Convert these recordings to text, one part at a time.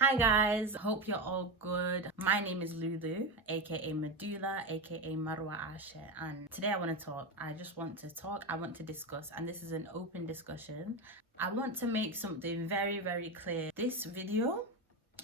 Hi guys, hope you're all good. My name is Lulu, aka Medulla, aka Marwa Ashe, and today I want to talk. I just want to talk, I want to discuss, and this is an open discussion. I want to make something very, very clear. This video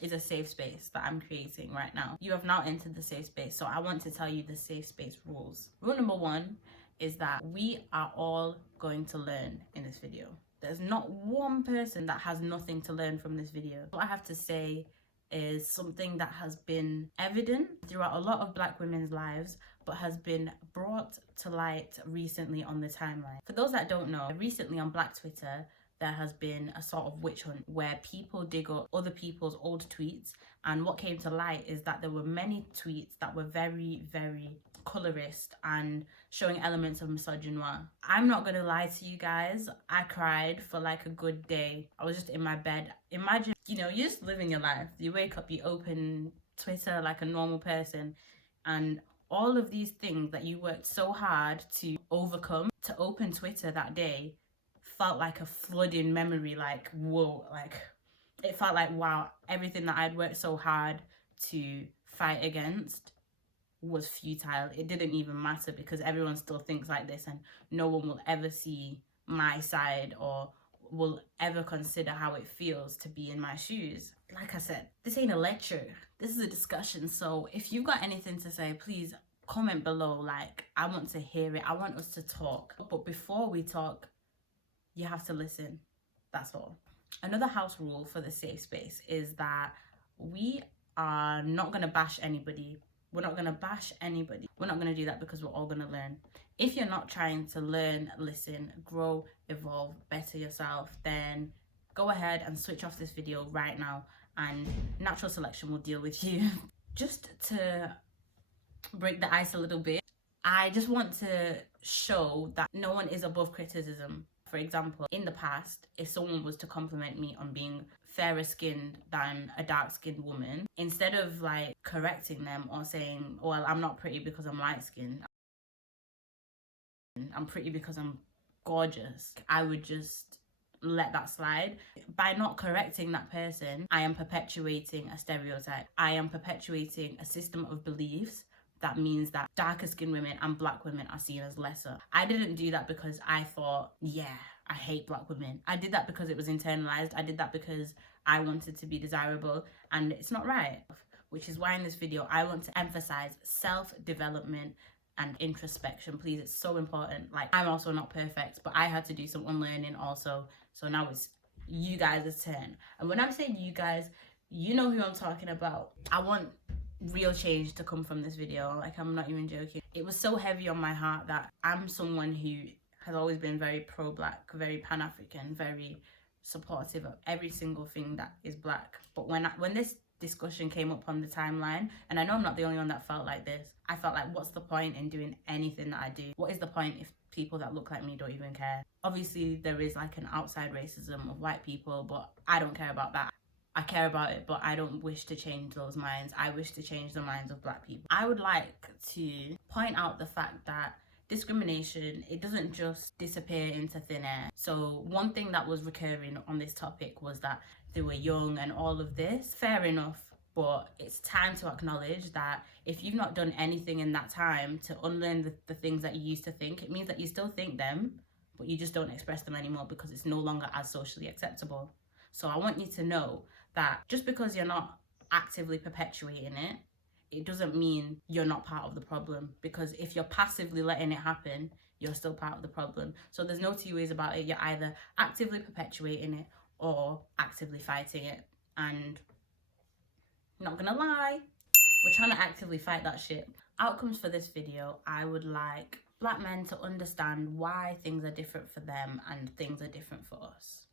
is a safe space that I'm creating right now. You have now entered the safe space, so I want to tell you the safe space rules. Rule number one is that we are all going to learn in this video. There's not one person that has nothing to learn from this video. What I have to say is something that has been evident throughout a lot of Black women's lives, but has been brought to light recently on the timeline. For those that don't know, recently on Black Twitter, there has been a sort of witch hunt where people dig up other people's old tweets, and what came to light is that there were many tweets that were very, very colorist and showing elements of misogynoir. I'm not gonna lie to you guys, I cried for like a good day. I was just in my bed. Imagine, you're just living your life. You wake up, you open Twitter like a normal person, and all of these things that you worked so hard to overcome, to open Twitter that day, felt like a flooding memory. Like, whoa, like it felt like, wow, everything that I'd worked so hard to fight against was futile. It didn't even matter because everyone still thinks like this, and no one will ever see my side or will ever consider how it feels to be in my shoes. Like I said, this ain't a lecture, this is a discussion. So if you've got anything to say, please comment below. Like, I want to hear it, I want us to talk. But before we talk, you have to listen. That's all. Another house rule for the safe space is that we are not going to bash anybody. We're not going to bash anybody. We're not going to do that because we're all going to learn. If you're not trying to learn, listen, grow, evolve, better yourself, then go ahead and switch off this video right now and natural selection will deal with you. Just to break the ice a little bit, I just want to show that no one is above criticism. For example, in the past, if someone was to compliment me on being fairer skinned than a dark skinned woman, instead of like correcting them or saying, well, I'm not pretty because I'm light skinned, I'm pretty because I'm gorgeous, I would just let that slide. By not correcting that person, I am perpetuating a stereotype. I am perpetuating a system of beliefs that means that darker skinned women and Black women are seen as lesser. I didn't do that because I thought, yeah, I hate Black women. I did that because it was internalized. I did that because I wanted to be desirable, and it's not right. Which is why in this video, I want to emphasize self-development and introspection. Please, it's so important. Like, I'm also not perfect, but I had to do some unlearning also. So now it's you guys' turn. And when I'm saying you guys, you know who I'm talking about. I want real change to come from this video. Like, I'm not even joking. It was so heavy on my heart that I'm someone who has always been very pro-Black, very Pan-African, very supportive of every single thing that is Black. But when this discussion came up on the timeline, and I know I'm not the only one that felt like this, I felt like, what's the point in doing anything that I do? What is the point if people that look like me don't even care? Obviously, there is like an outside racism of white people, but I don't care about that. I care about it, but I don't wish to change those minds. I wish to change the minds of Black people. I would like to point out the fact that discrimination, it doesn't just disappear into thin air. So one thing that was recurring on this topic was that they were young and all of this. Fair enough, but it's time to acknowledge that if you've not done anything in that time to unlearn the things that you used to think, it means that you still think them, but you just don't express them anymore because it's no longer as socially acceptable. So I want you to know that just because you're not actively perpetuating it, it doesn't mean you're not part of the problem, because if you're passively letting it happen, you're still part of the problem. So there's no two ways about it. You're either actively perpetuating it or actively fighting it. And not gonna lie, we're trying to actively fight that shit. Outcomes for this video, I would like Black men to understand why things are different for them and things are different for us.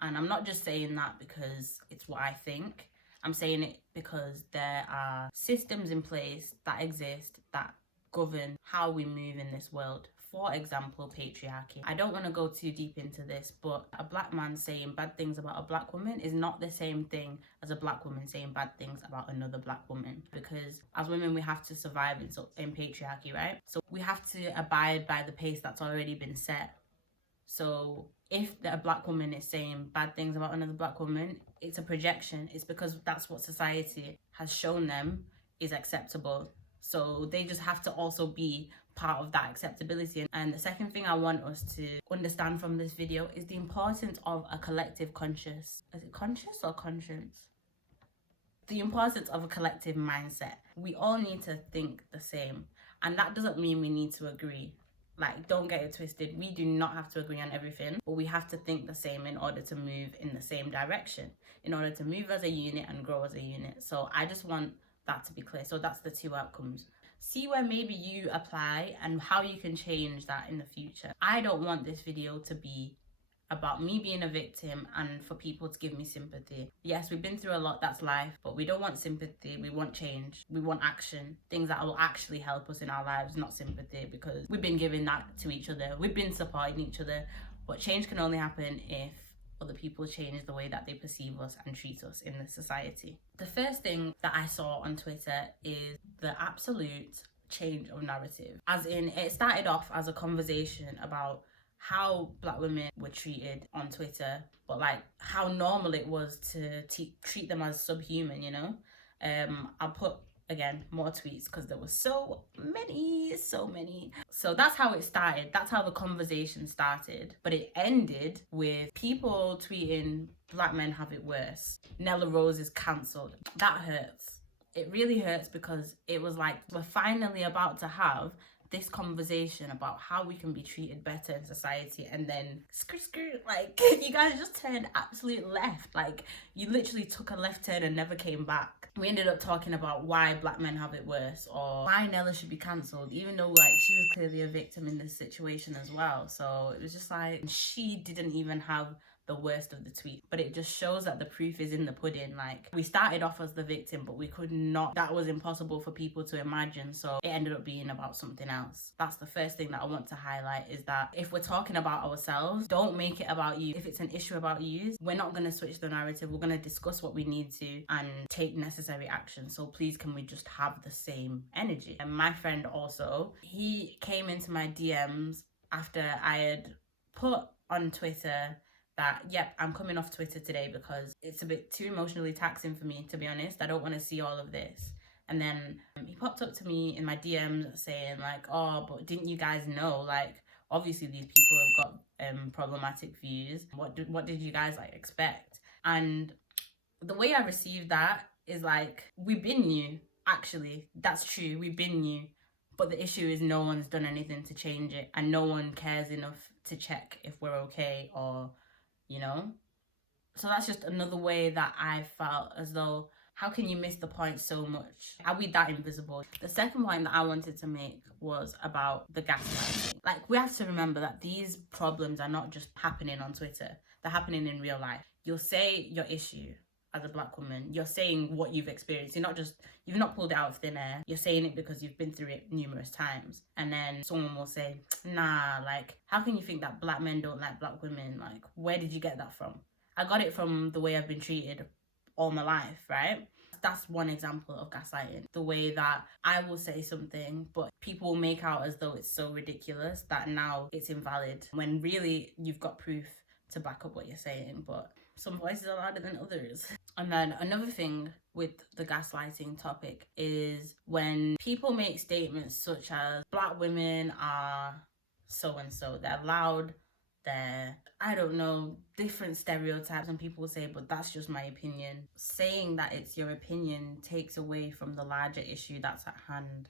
And I'm not just saying that because it's what I think. I'm saying it because there are systems in place that exist that govern how we move in this world. For example, patriarchy. I don't want to go too deep into this, but a Black man saying bad things about a Black woman is not the same thing as a Black woman saying bad things about another Black woman. Because as women, we have to survive in patriarchy, right? So we have to abide by the pace that's already been set. So if a black woman is saying bad things about another black woman, it's a projection. It's because that's what society has shown them is acceptable. So they just have to also be part of that acceptability. And the second thing I want us to understand from this video is the importance of a collective conscious. Is it conscious or conscience? The importance of a collective mindset. We all need to think the same. And that doesn't mean we need to agree. Like, don't get it twisted. We do not have to agree on everything, but we have to think the same in order to move in the same direction, in order to move as a unit and grow as a unit. So I just want that to be clear. So that's the two outcomes. See where maybe you apply and how you can change that in the future. I don't want this video to be about me being a victim and for people to give me sympathy. Yes, we've been through a lot, that's life, but we don't want sympathy, we want change, we want action, things that will actually help us in our lives, not sympathy, because we've been giving that to each other, we've been supporting each other, but change can only happen if other people change the way that they perceive us and treat us in the society. The first thing that I saw on Twitter is the absolute change of narrative. As in, it started off as a conversation about how black women were treated on Twitter, but like how normal it was to treat them as subhuman, you know? I'll put, again, more tweets because there were so many. So that's how it started. That's how the conversation started. But it ended with people tweeting, black men have it worse. Nella Rose is cancelled. That hurts. It really hurts because it was like, we're finally about to have this conversation about how we can be treated better in society, and then like you guys just turned absolute left. Like, you literally took a left turn and never came back. We ended up talking about why black men have it worse, or why Nella should be cancelled, even though like she was clearly a victim in this situation as well. So it was just like, she didn't even have the worst of the tweet, but it just shows that the proof is in the pudding. Like, we started off as the victim, but we could not, that was impossible for people to imagine, so it ended up being about something else. That's the first thing that I want to highlight, is that if we're talking about ourselves, don't make it about you. If it's an issue about you, we're not going to switch the narrative. We're going to discuss what we need to and take necessary action. So please, can we just have the same energy? And my friend also, he came into my DMs after I had put on Twitter that, yep, I'm coming off Twitter today because it's a bit too emotionally taxing for me, to be honest. I don't want to see all of this. And then he popped up to me in my DMs saying like, oh, but didn't you guys know, like, obviously these people have got problematic views. What did you guys like expect? And the way I received that is like, we've been new. Actually, that's true, we've been new. But the issue is no one's done anything to change it, and no one cares enough to check if we're okay, or, you know? So that's just another way that I felt as though, how can you miss the point so much? Are we that invisible? The second point that I wanted to make was about the gaslighting. Like, we have to remember that these problems are not just happening on Twitter. They're happening in real life. You'll say your issue as a black woman. You're saying what you've experienced. You've not pulled it out of thin air. You're saying it because you've been through it numerous times. And then someone will say, nah, like, how can you think that black men don't like black women? Like, where did you get that from? I got it from the way I've been treated all my life, right? That's one example of gaslighting. The way that I will say something, but people will make out as though it's so ridiculous that now it's invalid, when really you've got proof to back up what you're saying, but some voices are louder than others. And then another thing with the gaslighting topic is when people make statements such as, black women are so-and-so, they're loud, they're, I don't know, different stereotypes, and people will say, but that's just my opinion. Saying that it's your opinion takes away from the larger issue that's at hand,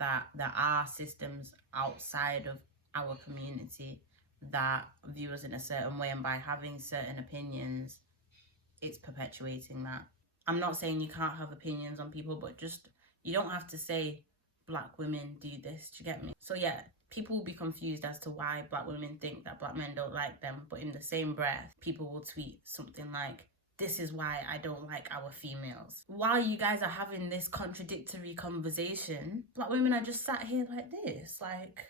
that there are systems outside of our community that view us in a certain way, and by having certain opinions, it's perpetuating that. I'm not saying you can't have opinions on people, but just, you don't have to say black women do this, do you get me? So yeah, people will be confused as to why black women think that black men don't like them, but in the same breath, people will tweet something like, this is why I don't like our females. While you guys are having this contradictory conversation, black women are just sat here like this, like,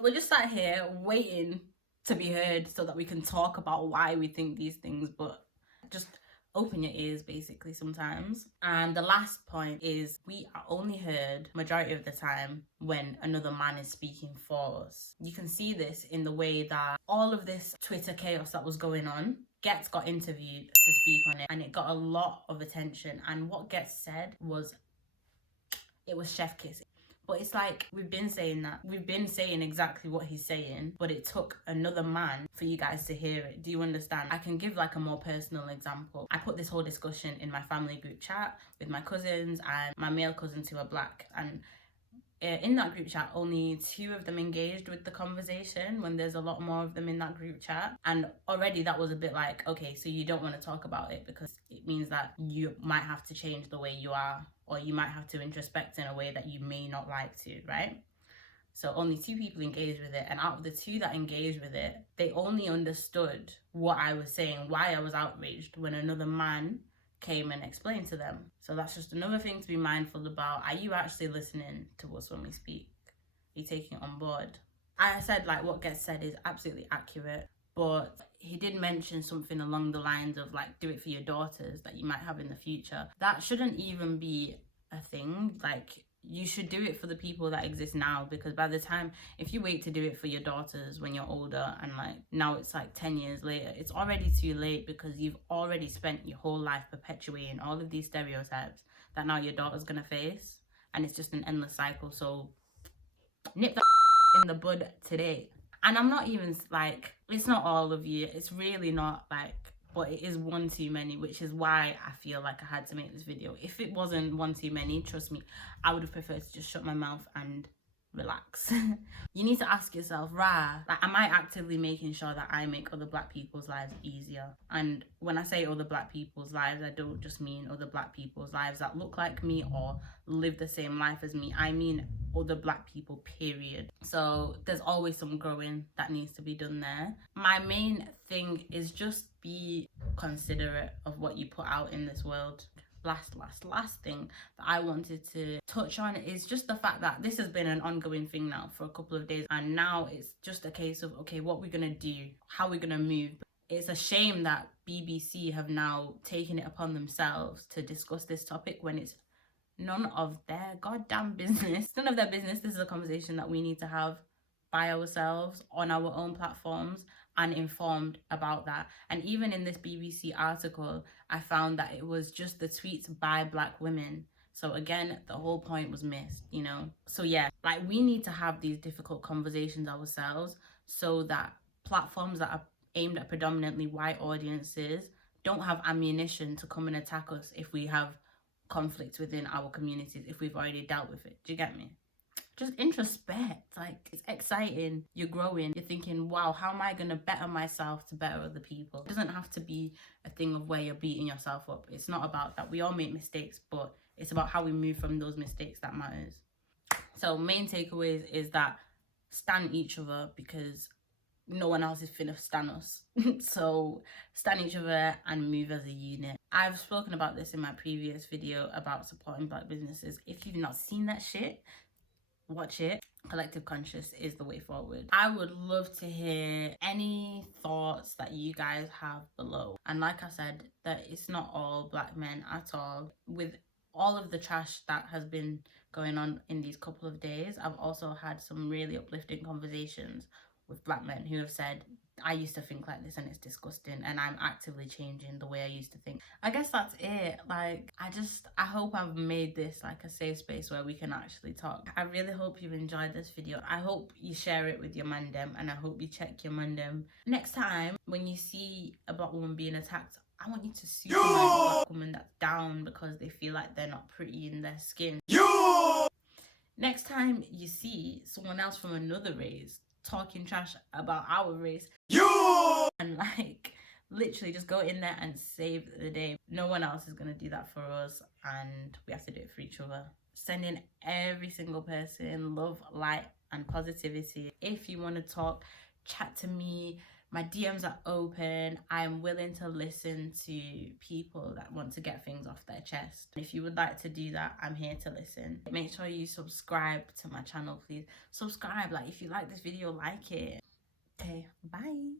we're just sat here waiting to be heard so that we can talk about why we think these things, but just open your ears basically sometimes. And the last point is we are only heard majority of the time when another man is speaking for us. You can see this in the way that all of this Twitter chaos that was going on, Ghetts got interviewed to speak on it and it got a lot of attention, and what Ghetts said was, it was chef kiss. But it's like, we've been saying that. We've been saying exactly what he's saying, but it took another man for you guys to hear it. Do you understand? I can give like a more personal example. I put this whole discussion in my family group chat with my cousins and my male cousins who are black. And in that group chat, only 2 of them engaged with the conversation when there's a lot more of them in that group chat. And already that was a bit like, okay, so you don't want to talk about it because it means that you might have to change the way you are, or you might have to introspect in a way that you may not like to, right? So only 2 people engaged with it, and out of the 2 that engaged with it, they only understood what I was saying, why I was outraged, when another man came and explained to them. So that's just another thing to be mindful about. Are you actually listening to us when we speak? Are you taking it on board? I said like what Ghetts said is absolutely accurate, but he did mention something along the lines of like, do it for your daughters that you might have in the future. That shouldn't even be a thing. Like, you should do it for the people that exist now, because by the time, if you wait to do it for your daughters when you're older and like now it's like 10 years later, it's already too late, because you've already spent your whole life perpetuating all of these stereotypes that now your daughter's gonna face, and it's just an endless cycle. So nip the in the bud today. And I'm not even like, it's not all of you, it's really not like, but it is one too many, which is why I feel like I had to make this video. If it wasn't one too many, trust me, I would have preferred to just shut my mouth and relax. You need to ask yourself, like, am I actively making sure that I make other black people's lives easier? And when I say other black people's lives, I don't just mean other black people's lives that look like me or live the same life as me. I mean other black people, period. So there's always some growing that needs to be done there. My main thing is just be considerate of what you put out in this world. Last thing that I wanted to touch on is just the fact that this has been an ongoing thing now for a couple of days, and now it's just a case of, okay, what we're gonna do, how we're gonna move. It's a shame that BBC have now taken it upon themselves to discuss this topic when it's none of their goddamn business. None of their business. This is a conversation that we need to have by ourselves on our own platforms, and informed about that. And even in this BBC article, I found that it was just the tweets by black women. So again, the whole point was missed, you know? So yeah, like, we need to have these difficult conversations ourselves so that platforms that are aimed at predominantly white audiences don't have ammunition to come and attack us if we have conflict within our communities, if we've already dealt with it. Do you get me? Just introspect. Like, it's exciting, you're growing, you're thinking, wow, how am I gonna better myself to better other people? It doesn't have to be a thing of where you're beating yourself up. It's not about that. We all make mistakes, but it's about how we move from those mistakes that matters. So main takeaways is that stand each other, because no one else is finna stand us. So stand each other and move as a unit. I've spoken about this in my previous video about supporting black businesses. If you've not seen that shit, watch it. Collective conscious is the way forward. I would love to hear any thoughts that you guys have below. And like I said, that it's not all black men at all. With all of the trash that has been going on in these couple of days, I've also had some really uplifting conversations with black men who have said, I used to think like this and it's disgusting, and I'm actively changing the way I used to think. I guess that's it. Like, I hope I've made this like a safe space where we can actually talk. I really hope you've enjoyed this video. I hope you share it with your mandem, and I hope you check your mandem. Next time when you see a black woman being attacked, I want you to super a black woman that's down because they feel like they're not pretty in their skin. Next time you see someone else from another race talking trash about our race, and like, literally just go in there and save the day. No one else is gonna do that for us, and we have to do it for each other. Sending every single person love, light, and positivity. If you want to talk, chat to me. My DMs are open. I'm willing to listen to people that want to get things off their chest. If you would like to do that, I'm here to listen. Make sure you subscribe to my channel, please. Subscribe. Like, if you like this video, like it. Okay, bye.